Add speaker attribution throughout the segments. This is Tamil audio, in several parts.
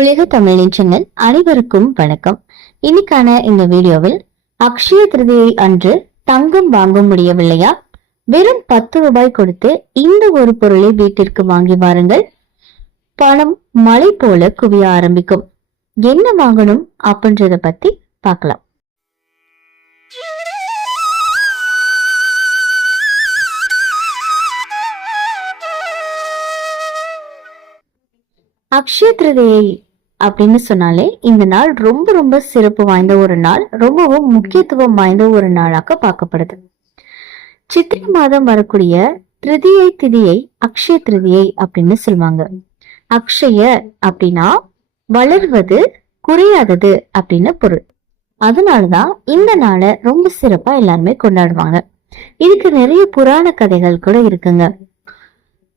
Speaker 1: உலக தமிழ் நெஞ்சங்கள் அனைவருக்கும் வணக்கம். இன்னைக்கான இந்த வீடியோவில் அக்ஷய திருதியை அன்று தங்கம் வாங்க முடியவில்லையா? வெறும் பத்து ரூபாய் கொடுத்து இந்த ஒரு பொருளை வீட்டிற்கு வாங்கி வாருங்கள். பணம் மலை போல குவிய ஆரம்பிக்கும். என்ன வாங்கணும் அப்படின்றத பத்தி பார்க்கலாம். அக்ஷய திருதியை அப்படின்னு சொன்னாலே இந்த நாள் ரொம்ப ரொம்ப சிறப்பு வாய்ந்த ஒரு நாள் ரொம்பவும் முக்கியத்துவம் வாய்ந்த ஒரு நாளாக பார்க்கப்படுது. சித்திரை மாதம் வரக்கூடிய திருதியை திதியை அக்ஷய திருதியை அப்படின்னு சொல்லுவாங்க. அக்ஷய அப்படின்னா வளர்வது குறையாதது அப்படின்னு பொருள். அதனாலதான் இந்த நாளை ரொம்ப சிறப்பா எல்லாருமே கொண்டாடுவாங்க. இதுக்கு நிறைய புராண கதைகள் கூட இருக்குங்க.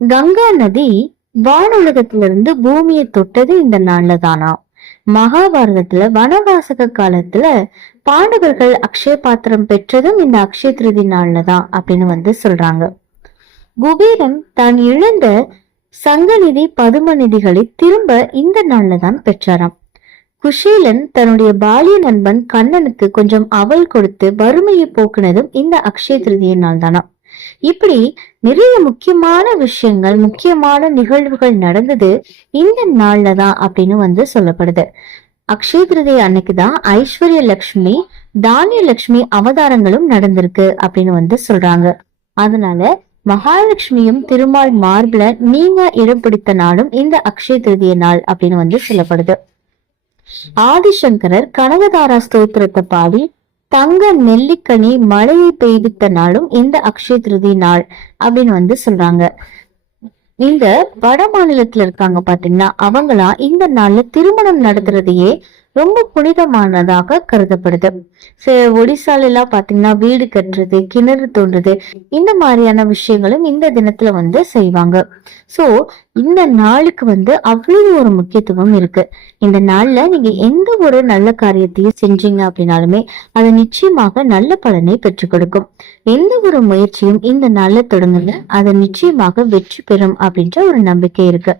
Speaker 1: கங்கா நதி வானுலகத்திலிருந்து பூமியை தொட்டது இந்த நாள்ல தானா மகாபாரதத்துல வனவாசக காலத்துல பாண்டவர்கள் அக்ஷய பாத்திரம் பெற்றதும் இந்த அக்ஷய திருதி நாள்ல தான் அப்படின்னு வந்து சொல்றாங்க. குபேரன் தான் இழந்த சங்கநிதி பதும நிதிகளை திரும்ப இந்த நாள்ல தான் பெற்றாராம். குஷீலன் தன்னுடைய பாலிய நண்பன் கண்ணனுக்கு கொஞ்சம் அவல் கொடுத்து வறுமையை போக்குனதும் இந்த அக்ஷய திருதியின் நாள் தானா இப்படி நிறைய முக்கியமான விஷயங்கள் முக்கியமான நிகழ்வுகள் நடந்தது இந்த நாள்ல தான் அப்படின்னு வந்து சொல்லப்படுது. அக்ஷய திருதி அன்னைக்கு தான் ஐஸ்வர்ய லட்சுமி தானிய லட்சுமி அவதாரங்களும் நடந்திருக்கு அப்படின்னு வந்து சொல்றாங்க. அதனால மகாலட்சுமியும் திருமால் மார்பிள நீங்க இடம் பிடித்த நாளும் இந்த அக்ஷய திருதிய நாள் அப்படின்னு வந்து சொல்லப்படுது. ஆதிசங்கரர் கனகதாரா ஸ்தோத்திரத்தை பாடி தங்க நெல்லிக்கனி மழையை பெய்வித்த நாளும் இந்த அக்ஷய திருதி நாள் அப்படின்னு வந்து சொல்றாங்க. இந்த வட மாநிலத்துல இருக்காங்க பாத்தீங்கன்னா அவங்களா இந்த நாள்ல திருமணம் நடத்துறதையே ரொம்ப புனிதமானதாக கருதப்படுது. ஒடிசால எல்லாம் பாத்தீங்கன்னா வீடு கட்டுறது கிணறு தோன்றது இந்த மாதிரியான விஷயங்களும் இந்த தினத்துல வந்து செய்வாங்க. சோ இந்த நாளுக்கு வந்து அவ்வளவு ஒரு முக்கியத்துவம் இருக்கு. இந்த நாள்ல நீங்க எந்த ஒரு நல்ல காரியத்தையும் செஞ்சீங்க அப்படின்னாலுமே அது நிச்சயமாக நல்ல பலனை பெற்றுக் கொடுக்கும். எந்த ஒரு முயற்சியும் இந்த நாள்ல தொடங்குங்க அது நிச்சயமாக வெற்றி பெறும் அப்படின்ற ஒரு நம்பிக்கை இருக்கு.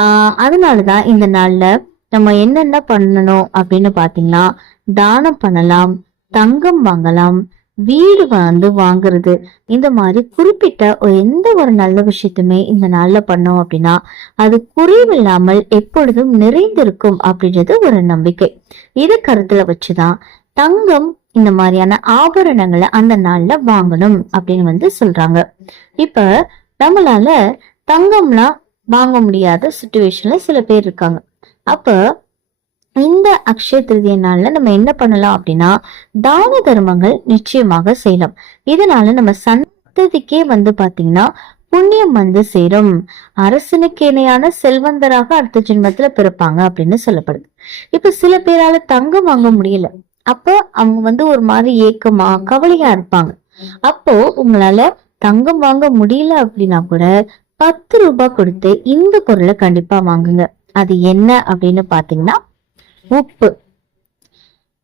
Speaker 1: ஆஹ் அதனாலதான் இந்த நாள்ல நம்ம என்னென்ன பண்ணணும் அப்படின்னு பாத்தீங்கன்னா தானம் பண்ணலாம் தங்கம் வாங்கலாம் வீடு வந்து வாங்குறது இந்த மாதிரி குறிப்பிட்ட ஒரு எந்த ஒரு நல்ல விஷயத்துமே இந்த நாள்ல பண்ணோம் அப்படின்னா அது குறைவில்லாமல் எப்பொழுதும் நிறைந்திருக்கும் அப்படின்றது ஒரு நம்பிக்கை. இதை கருத்துல வச்சுதான் தங்கம் இந்த மாதிரியான ஆபரணங்களை அந்த நாள்ல வாங்கணும் அப்படின்னு வந்து சொல்றாங்க. இப்ப நம்மளால தங்கம்லாம் வாங்க முடியாத சுச்சுவேஷன்ல சில பேர் இருக்காங்க. அப்ப இந்த அக்ஷய திருதிய நாள்ல நம்ம என்ன பண்ணலாம் அப்படின்னா தான தர்மங்கள் நிச்சயமாக செய்யலாம். இதனால நம்ம சந்ததிக்கே வந்து பாத்தீங்கன்னா புண்ணியம் வந்து சேரும். அரசனுக்கு இணையான செல்வந்தராக அடுத்த ஜென்மத்துல பிறப்பாங்க அப்படின்னு சொல்லப்படுது. இப்ப சில பேரால தங்கம் வாங்க முடியல. அப்போ அவங்க வந்து ஒரு மாதிரி ஏக்கமா கவலையா இருப்பாங்க. அப்போ உங்களால தங்கம் வாங்க முடியல அப்படின்னா கூட பத்து ரூபாய் கொடுத்து இந்த பொருளை கண்டிப்பா வாங்குங்க. அது என்ன அப்படின்னு பாத்தீங்கன்னா உப்பு.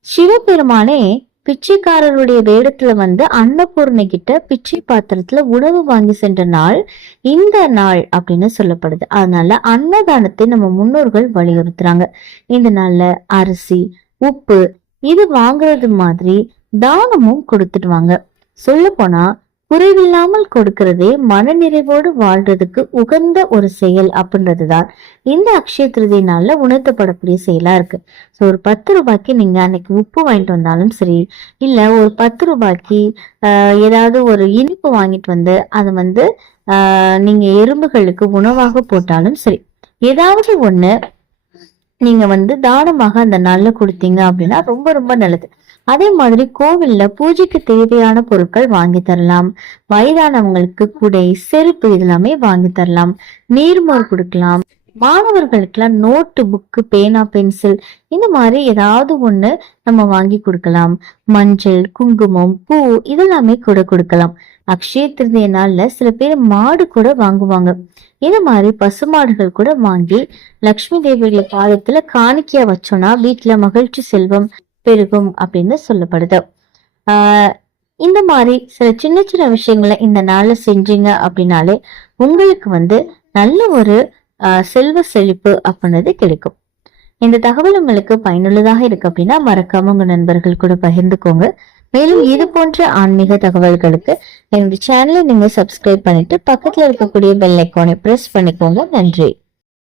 Speaker 1: சிவபெருமானே பிச்சைக்காரருடைய வேடத்துல வந்து அன்னபூர்ணை கிட்ட பிச்சை பாத்திரத்துல உணவு வாங்கி சென்ற நாள் இந்த நாள் அப்படின்னு சொல்லப்படுது. அதனால அன்னதானத்தை நம்ம முன்னோர்கள் வலியுறுத்துறாங்க. இந்த நாள்ல அரிசி உப்பு இது வாங்குறது மாதிரி தானமும் கொடுத்துடுவாங்க. சொல்ல போனா குறைவில்லாமல் கொடுக்கறதே மனநிறைவோடு வாழ்றதுக்கு உகந்த ஒரு செயல் அப்படின்றதுதான். இந்த அக்ஷய திருதி உணர்த்தப்படக்கூடிய செயலா இருக்கு. ஸோ ஒரு பத்து ரூபாய்க்கு நீங்க அன்னைக்கு உப்பு வாங்கிட்டு வந்தாலும் சரி இல்ல ஒரு பத்து ரூபாய்க்கு ஆஹ், ஏதாவது ஒரு இனிப்பு வாங்கிட்டு வந்து அதை வந்து ஆஹ், நீங்க எறும்புகளுக்கு உணவாக போட்டாலும் சரி ஏதாவது ஒண்ணு நீங்க வந்து தானமாக அந்த நாளில் கொடுத்தீங்க அப்படின்னா ரொம்ப ரொம்ப நல்லது. அதே மாதிரி கோவில்ல பூஜைக்கு தேவையான பொருட்கள் வாங்கி தரலாம். வயதானவங்களுக்கு குடை செருப்பு இதெல்லாமே வாங்கி தரலாம். நீர்மோர் கொடுக்கலாம். மாணவர்களுக்கெல்லாம் நோட்டு புக்கு பேனா பென்சில் இந்த மாதிரி ஏதாவது ஒண்ணு நம்ம வாங்கி கொடுக்கலாம். மஞ்சள் குங்குமம் பூ இதெல்லாமே கூட கொடுக்கலாம். அக்ஷய திருதிய நாள்ல சில பேர் மாடு கூட வாங்குவாங்க. இது மாதிரி பசுமாடுகள் கூட வாங்கி லக்ஷ்மி தேவியுடைய பாதத்துல காணிக்கையா வச்சோம்னா வீட்டுல மகிழ்ச்சி செல்வம் பெருகும் அப்படின்னு சொல்லப்படுது. ஆஹ் இந்த மாதிரி சில சின்ன சின்ன விஷயங்களை இந்த நாள்ல செஞ்சீங்க அப்படின்னாலே உங்களுக்கு வந்து நல்ல ஒரு ஆஹ் செல்வ செழிப்பு அப்படின்றது கிடைக்கும். இந்த தகவல் உங்களுக்கு பயனுள்ளதாக இருக்கு அப்படின்னா மறக்காம உங்க நண்பர்கள் கூட பகிர்ந்துக்கோங்க. மேலும் இது போன்ற ஆன்மீக தகவல்களுக்கு என்னுடைய சேனலை நீங்க சப்ஸ்கிரைப் பண்ணிட்டு பக்கத்துல இருக்கக்கூடிய பெல் ஐக்கானை பிரஸ் பண்ணிக்கோங்க. நன்றி.